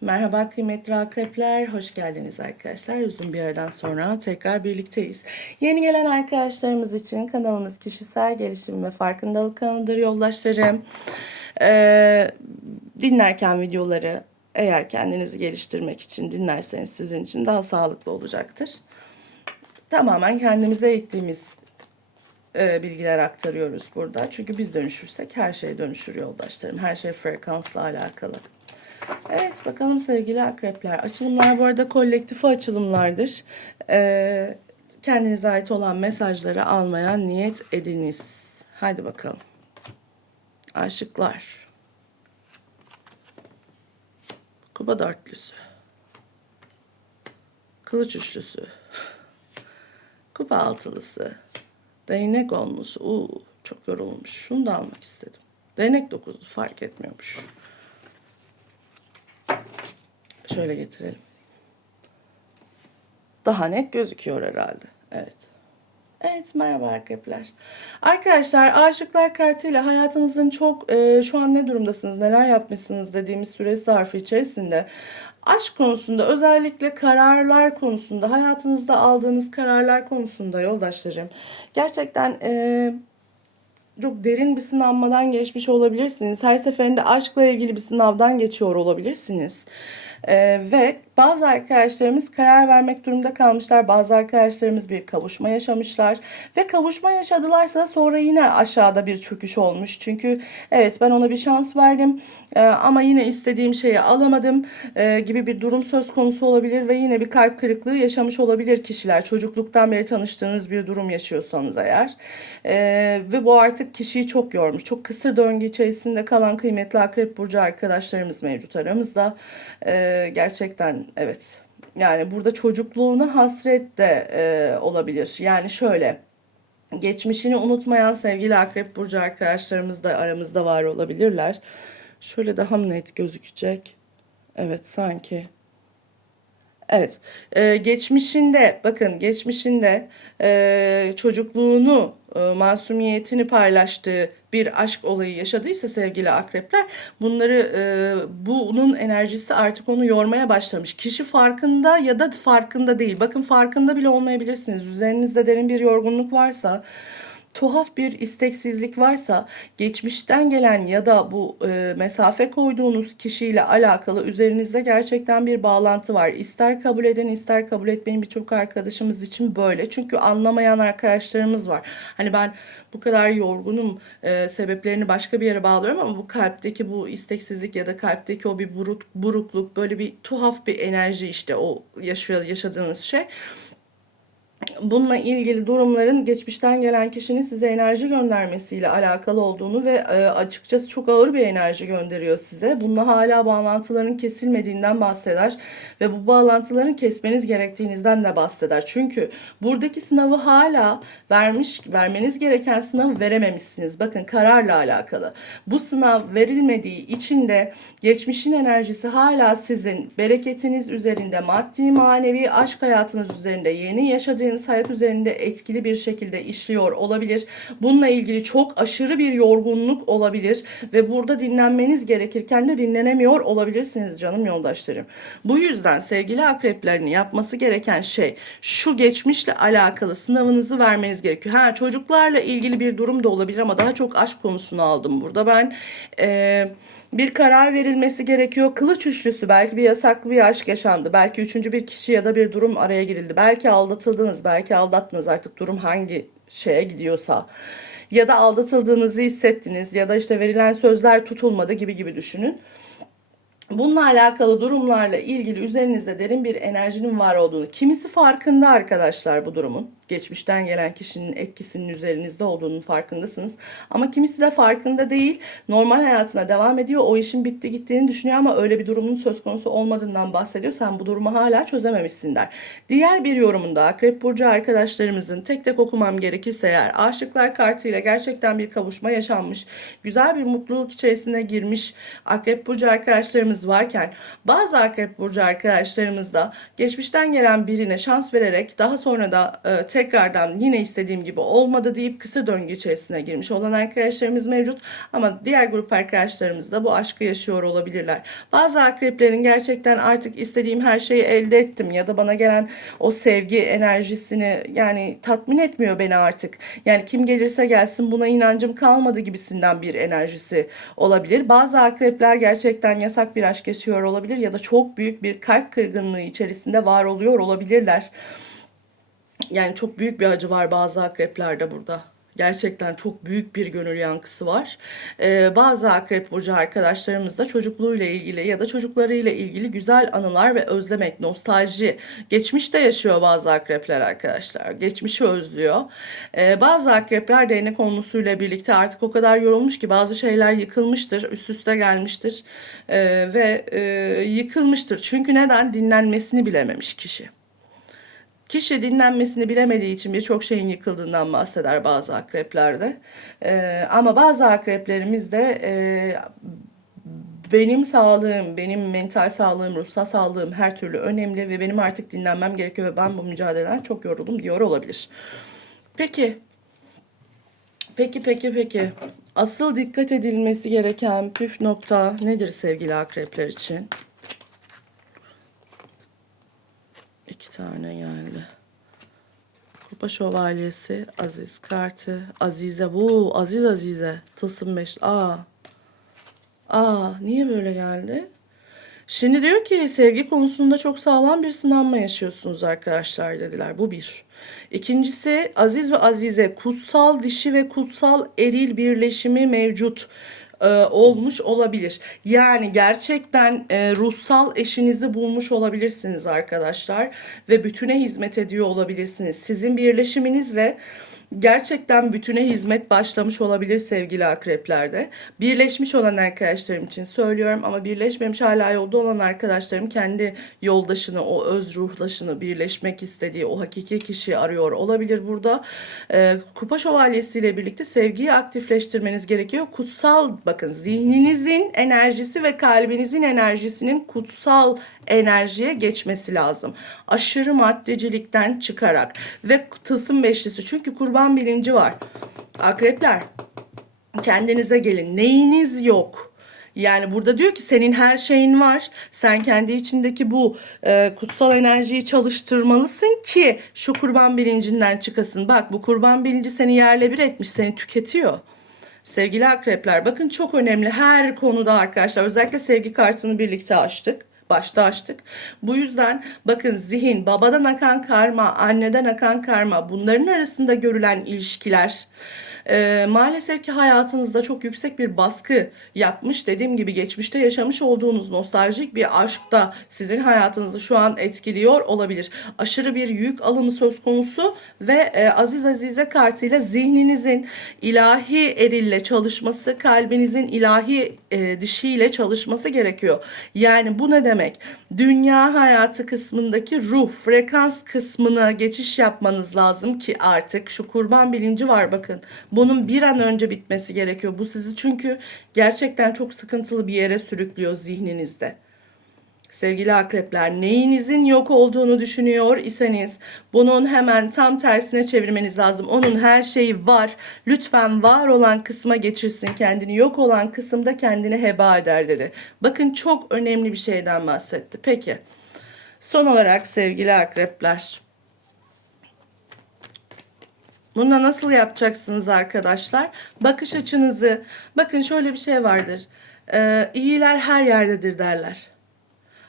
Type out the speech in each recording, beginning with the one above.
Merhaba kıymetli akrepler, hoş geldiniz arkadaşlar. Uzun bir aradan sonra tekrar birlikteyiz. Yeni gelen arkadaşlarımız için kanalımız kişisel gelişim ve farkındalık kanalıdır yoldaşlarım. Ee, dinlerken videoları eğer kendinizi geliştirmek için dinlerseniz sizin için daha sağlıklı olacaktır. Tamamen kendimize eğittiğimiz e, bilgiler aktarıyoruz burada. Çünkü biz dönüşürsek her şey dönüşür yoldaşlarım. Her şey frekansla alakalı. Evet bakalım sevgili akrepler. Açılımlar bu arada kolektifi açılımlardır. Ee, kendinize ait olan mesajları almaya niyet ediniz. Hadi bakalım. Aşıklar. Kupa dörtlüsü. Kılıç üçlüsü. Kupa altılısı. Değnek onlusu. Uuu çok yorulmuş. Şunu da almak istedim. Değnek dokuzlu fark etmiyormuş. Şöyle getirelim. Daha net gözüküyor herhalde. Evet. Evet merhaba akrepler. Arkadaşlar aşıklar kartıyla hayatınızın çok e, şu an ne durumdasınız, neler yapmışsınız dediğimiz süre zarfı içerisinde aşk konusunda özellikle kararlar konusunda hayatınızda aldığınız kararlar konusunda yoldaşlarım gerçekten e, çok derin bir sınanmadan geçmiş olabilirsiniz. Her seferinde aşkla ilgili bir sınavdan geçiyor olabilirsiniz. Ee, ve bazı arkadaşlarımız karar vermek durumunda kalmışlar. Bazı arkadaşlarımız bir kavuşma yaşamışlar. Ve kavuşma yaşadılarsa sonra yine aşağıda bir çöküş olmuş. Çünkü evet ben ona bir şans verdim ee, ama yine istediğim şeyi alamadım ee, gibi bir durum söz konusu olabilir. Ve yine bir kalp kırıklığı yaşamış olabilir kişiler. Çocukluktan beri tanıştığınız bir durum yaşıyorsanız eğer. Ee, ve bu artık kişiyi çok yormuş. Çok kısır döngü içerisinde kalan kıymetli akrep burcu arkadaşlarımız mevcut aramızda. Ee, gerçekten evet. Yani burada çocukluğuna hasret de e, olabilir. Yani şöyle geçmişini unutmayan sevgili akrep burcu arkadaşlarımız da aramızda var olabilirler. Şöyle daha net gözükecek? Evet sanki. Evet, e, geçmişinde bakın geçmişinde e, çocukluğunu, e, masumiyetini paylaştığı bir aşk olayı yaşadıysa sevgili akrepler, bunları e, bunun enerjisi artık onu yormaya başlamış. Kişi farkında ya da farkında değil. Bakın farkında bile olmayabilirsiniz. Üzerinizde derin bir yorgunluk varsa tuhaf bir isteksizlik varsa geçmişten gelen ya da bu e, mesafe koyduğunuz kişiyle alakalı üzerinizde gerçekten bir bağlantı var. İster kabul edin ister kabul etmeyin birçok arkadaşımız için böyle. Çünkü anlamayan arkadaşlarımız var. Hani ben bu kadar yorgunum e, sebeplerini başka bir yere bağlıyorum ama bu kalpteki bu isteksizlik ya da kalpteki o bir buruk, burukluk böyle bir tuhaf bir enerji işte o yaşıyor yaşadığınız şey bununla ilgili durumların geçmişten gelen kişinin size enerji göndermesiyle alakalı olduğunu ve e, açıkçası çok ağır bir enerji gönderiyor size. Bununla hala bağlantıların kesilmediğinden bahseder ve bu bağlantıların kesmeniz gerektiğinizden de bahseder. Çünkü buradaki sınavı hala vermiş vermeniz gereken sınavı verememişsiniz. Bakın kararla alakalı. Bu sınav verilmediği için de geçmişin enerjisi hala sizin bereketiniz üzerinde, maddi manevi aşk hayatınız üzerinde, yeni yaşadığınız yaşadığınız hayat üzerinde etkili bir şekilde işliyor olabilir. Bununla ilgili çok aşırı bir yorgunluk olabilir ve burada dinlenmeniz gerekirken de dinlenemiyor olabilirsiniz canım yoldaşlarım. Bu yüzden sevgili akreplerini yapması gereken şey şu geçmişle alakalı sınavınızı vermeniz gerekiyor. Ha çocuklarla ilgili bir durum da olabilir ama daha çok aşk konusunu aldım burada. Ben eee bir karar verilmesi gerekiyor. Kılıç üçlüsü belki bir yasaklı bir aşk yaşandı. Belki üçüncü bir kişi ya da bir durum araya girildi. Belki aldatıldınız, belki aldattınız artık durum hangi şeye gidiyorsa. Ya da aldatıldığınızı hissettiniz ya da işte verilen sözler tutulmadı gibi gibi düşünün. Bununla alakalı durumlarla ilgili üzerinizde derin bir enerjinin var olduğunu, kimisi farkında arkadaşlar bu durumun geçmişten gelen kişinin etkisinin üzerinizde olduğunun farkındasınız. Ama kimisi de farkında değil. Normal hayatına devam ediyor. O işin bitti gittiğini düşünüyor ama öyle bir durumun söz konusu olmadığından bahsediyor. Sen bu durumu hala çözememişsin der. Diğer bir yorumunda Akrep Burcu arkadaşlarımızın tek tek okumam gerekirse eğer aşıklar kartıyla gerçekten bir kavuşma yaşanmış. Güzel bir mutluluk içerisine girmiş Akrep Burcu arkadaşlarımız akreplerimiz varken bazı akrep burcu arkadaşlarımız da geçmişten gelen birine şans vererek daha sonra da e, tekrardan yine istediğim gibi olmadı deyip kısa döngü içerisine girmiş olan arkadaşlarımız mevcut ama diğer grup arkadaşlarımız da bu aşkı yaşıyor olabilirler. Bazı akreplerin gerçekten artık istediğim her şeyi elde ettim ya da bana gelen o sevgi enerjisini yani tatmin etmiyor beni artık. Yani kim gelirse gelsin buna inancım kalmadı gibisinden bir enerjisi olabilir. Bazı akrepler gerçekten yasak bir aşk yaşıyor olabilir ya da çok büyük bir kalp kırgınlığı içerisinde var oluyor olabilirler. Yani çok büyük bir acı var bazı akreplerde burada. Gerçekten çok büyük bir gönül yankısı var. Ee, bazı akrep burcu arkadaşlarımız da çocukluğuyla ilgili ya da çocuklarıyla ilgili güzel anılar ve özlemek, nostalji. Geçmişte yaşıyor bazı akrepler arkadaşlar. Geçmişi özlüyor. Ee, bazı akrepler değnek olmasıyla birlikte artık o kadar yorulmuş ki bazı şeyler yıkılmıştır, üst üste gelmiştir ee, ve e, yıkılmıştır. Çünkü neden? Dinlenmesini bilememiş kişi. Kişi dinlenmesini bilemediği için birçok şeyin yıkıldığından bahseder bazı akreplerde. Ee, ama bazı akreplerimiz de e, benim sağlığım, benim mental sağlığım, ruhsal sağlığım her türlü önemli ve benim artık dinlenmem gerekiyor ve ben bu mücadeleden çok yoruldum diyor olabilir. Peki, peki, peki, peki. Asıl dikkat edilmesi gereken püf nokta nedir sevgili akrepler için? İki tane geldi. Kupa şövalyesi, Aziz kartı, Azize. Bu Aziz Azize. Tılsım 5. Aa. Aa, niye böyle geldi? Şimdi diyor ki sevgi konusunda çok sağlam bir sınanma yaşıyorsunuz arkadaşlar dediler. Bu bir. İkincisi Aziz ve Azize kutsal dişi ve kutsal eril birleşimi mevcut e, olmuş olabilir. Yani gerçekten e, ruhsal eşinizi bulmuş olabilirsiniz arkadaşlar ve bütüne hizmet ediyor olabilirsiniz. Sizin birleşiminizle gerçekten bütüne hizmet başlamış olabilir sevgili akreplerde. Birleşmiş olan arkadaşlarım için söylüyorum ama birleşmemiş hala yolda olan arkadaşlarım kendi yoldaşını, o öz ruhdaşını birleşmek istediği o hakiki kişiyi arıyor olabilir burada. Ee, kupa şövalyesiyle birlikte sevgiyi aktifleştirmeniz gerekiyor. Kutsal bakın zihninizin enerjisi ve kalbinizin enerjisinin kutsal enerjiye geçmesi lazım. Aşırı maddecilikten çıkarak ve tılsım beşlisi çünkü kurban bilinci var. Akrepler kendinize gelin. Neyiniz yok? Yani burada diyor ki senin her şeyin var. Sen kendi içindeki bu e, kutsal enerjiyi çalıştırmalısın ki şu kurban bilincinden çıkasın. Bak bu kurban bilinci seni yerle bir etmiş, seni tüketiyor. Sevgili akrepler bakın çok önemli her konuda arkadaşlar özellikle sevgi kartını birlikte açtık başta açtık. Bu yüzden bakın zihin, babadan akan karma, anneden akan karma bunların arasında görülen ilişkiler e, maalesef ki hayatınızda çok yüksek bir baskı yapmış. Dediğim gibi geçmişte yaşamış olduğunuz nostaljik bir aşk da sizin hayatınızı şu an etkiliyor olabilir. Aşırı bir yük alımı söz konusu ve e, Aziz Azize kartıyla zihninizin ilahi erille çalışması, kalbinizin ilahi e, dişiyle çalışması gerekiyor. Yani bu ne demek? Dünya hayatı kısmındaki ruh, frekans kısmına geçiş yapmanız lazım ki artık şu kurban bilinci var bakın. Bunun bir an önce bitmesi gerekiyor. Bu sizi çünkü gerçekten çok sıkıntılı bir yere sürüklüyor zihninizde. Sevgili akrepler, neyinizin yok olduğunu düşünüyor iseniz bunun hemen tam tersine çevirmeniz lazım. Onun her şeyi var. Lütfen var olan kısma geçirsin kendini. Yok olan kısımda kendini heba eder dedi. Bakın çok önemli bir şeyden bahsetti. Peki. Son olarak sevgili akrepler. Bunu nasıl yapacaksınız arkadaşlar? Bakış açınızı, bakın şöyle bir şey vardır. Ee, iyiler her yerdedir derler.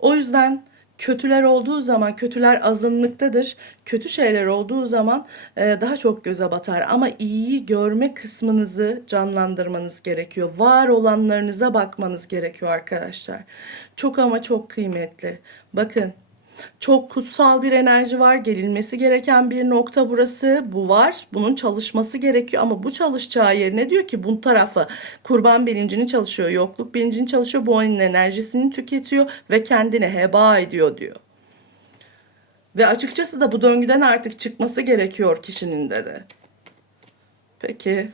O yüzden kötüler olduğu zaman kötüler azınlıktadır. Kötü şeyler olduğu zaman e, daha çok göze batar. Ama iyiyi görme kısmınızı canlandırmanız gerekiyor. Var olanlarınıza bakmanız gerekiyor arkadaşlar. Çok ama çok kıymetli. Bakın çok kutsal bir enerji var. Gelinmesi gereken bir nokta burası. Bu var. Bunun çalışması gerekiyor ama bu çalışacağı yerine diyor ki bu tarafı kurban bilincini çalışıyor. Yokluk bilincini çalışıyor. Bu onun enerjisini tüketiyor ve kendini heba ediyor diyor. Ve açıkçası da bu döngüden artık çıkması gerekiyor kişinin de de. Peki.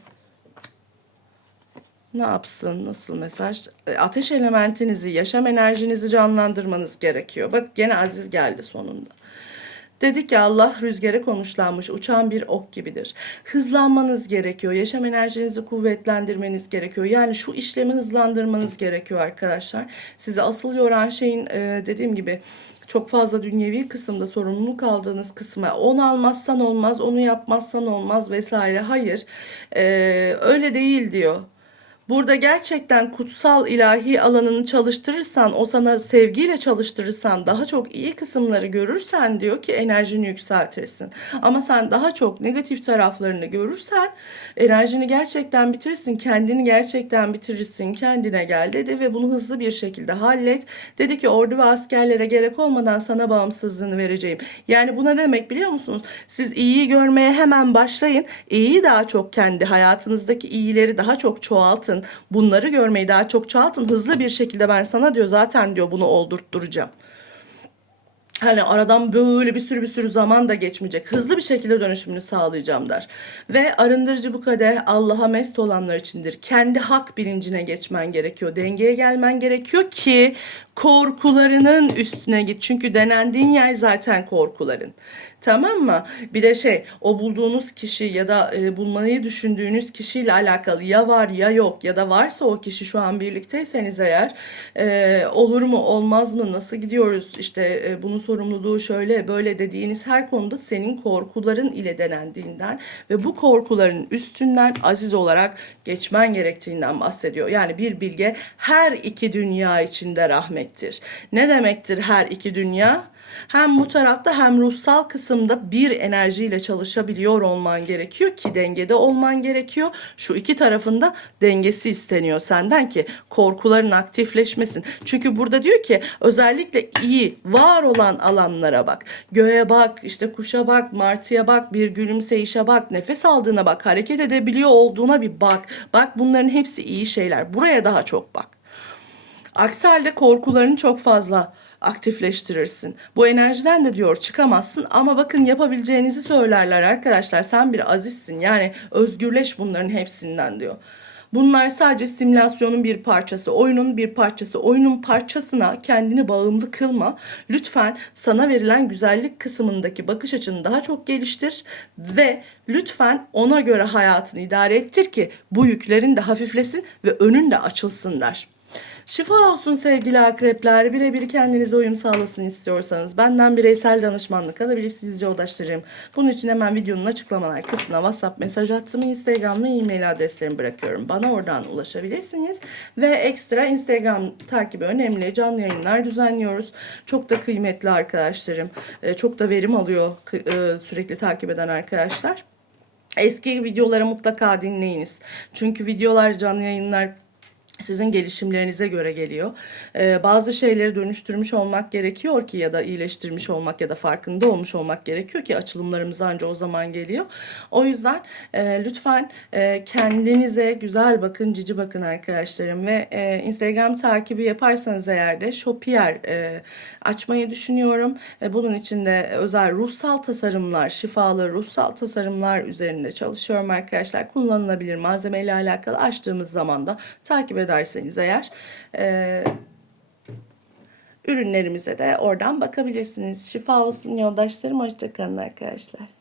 Ne yapsın? Nasıl mesaj? E, Ateş elementinizi, yaşam enerjinizi canlandırmanız gerekiyor. Bak gene Aziz geldi sonunda. Dedi ki Allah rüzgara konuşlanmış uçan bir ok gibidir. Hızlanmanız gerekiyor. Yaşam enerjinizi kuvvetlendirmeniz gerekiyor. Yani şu işlemi hızlandırmanız gerekiyor arkadaşlar. Sizi asıl yoran şeyin e, dediğim gibi çok fazla dünyevi kısımda sorumluluk aldığınız kısma onu almazsan olmaz, onu yapmazsan olmaz vesaire. Hayır e, öyle değil diyor. Burada gerçekten kutsal ilahi alanını çalıştırırsan, o sana sevgiyle çalıştırırsan, daha çok iyi kısımları görürsen diyor ki enerjini yükseltirsin. Ama sen daha çok negatif taraflarını görürsen enerjini gerçekten bitirirsin, kendini gerçekten bitirirsin, kendine gel dedi ve bunu hızlı bir şekilde hallet. Dedi ki ordu ve askerlere gerek olmadan sana bağımsızlığını vereceğim. Yani bu ne demek biliyor musunuz? Siz iyiyi görmeye hemen başlayın. İyiyi daha çok kendi hayatınızdaki iyileri daha çok çoğaltın. Bunları görmeyi daha çok çoğaltın. Hızlı bir şekilde ben sana diyor zaten diyor bunu oldurtturacağım. Hani aradan böyle bir sürü bir sürü zaman da geçmeyecek. Hızlı bir şekilde dönüşümünü sağlayacağım der. Ve arındırıcı bu kadeh Allah'a mest olanlar içindir. Kendi hak bilincine geçmen gerekiyor. Dengeye gelmen gerekiyor ki korkularının üstüne git. Çünkü denendiğin yer zaten korkuların. Tamam mı? Bir de şey o bulduğunuz kişi ya da e, bulmayı düşündüğünüz kişiyle alakalı ya var ya yok ya da varsa o kişi şu an birlikteyseniz eğer e, olur mu olmaz mı nasıl gidiyoruz işte e, bunun sorumluluğu şöyle böyle dediğiniz her konuda senin korkuların ile denendiğinden ve bu korkuların üstünden aziz olarak geçmen gerektiğinden bahsediyor. Yani bir bilge her iki dünya içinde rahmettir. Ne demektir her iki dünya? Hem bu tarafta hem ruhsal kısımda bir enerjiyle çalışabiliyor olman gerekiyor ki dengede olman gerekiyor. Şu iki tarafında dengesi isteniyor senden ki korkuların aktifleşmesin. Çünkü burada diyor ki özellikle iyi var olan alanlara bak. Göğe bak, işte kuşa bak, martıya bak, bir gülümseyişe bak, nefes aldığına bak, hareket edebiliyor olduğuna bir bak. Bak bunların hepsi iyi şeyler. Buraya daha çok bak. Aksi halde korkularını çok fazla aktifleştirirsin. Bu enerjiden de diyor çıkamazsın ama bakın yapabileceğinizi söylerler arkadaşlar. Sen bir azizsin yani özgürleş bunların hepsinden diyor. Bunlar sadece simülasyonun bir parçası, oyunun bir parçası. Oyunun parçasına kendini bağımlı kılma. Lütfen sana verilen güzellik kısmındaki bakış açını daha çok geliştir ve lütfen ona göre hayatını idare ettir ki bu yüklerin de hafiflesin ve önün de açılsın der. Şifa olsun sevgili akrepler. Birebir kendinize uyum sağlasın istiyorsanız benden bireysel danışmanlık alabilirsiniz yoldaşlarım. Bunun için hemen videonun açıklamalar kısmına WhatsApp mesaj attım. Instagram ve e-mail adreslerimi bırakıyorum. Bana oradan ulaşabilirsiniz. Ve ekstra Instagram takibi önemli. Canlı yayınlar düzenliyoruz. Çok da kıymetli arkadaşlarım. Ee, Çok da verim alıyor e, sürekli takip eden arkadaşlar. Eski videoları mutlaka dinleyiniz. Çünkü videolar, canlı yayınlar sizin gelişimlerinize göre geliyor. Ee, bazı şeyleri dönüştürmüş olmak gerekiyor ki ya da iyileştirmiş olmak ya da farkında olmuş olmak gerekiyor ki açılımlarımız anca o zaman geliyor. O yüzden e, lütfen e, kendinize güzel bakın, cici bakın arkadaşlarım ve e, Instagram takibi yaparsanız eğer de Shopier e, açmayı düşünüyorum ve bunun için de özel ruhsal tasarımlar, şifalı ruhsal tasarımlar üzerinde çalışıyorum arkadaşlar. Kullanılabilir malzemeyle alakalı açtığımız zaman da takip ederseniz eğer e, ürünlerimize de oradan bakabilirsiniz. Şifa olsun yoldaşlarım. Hoşçakalın arkadaşlar.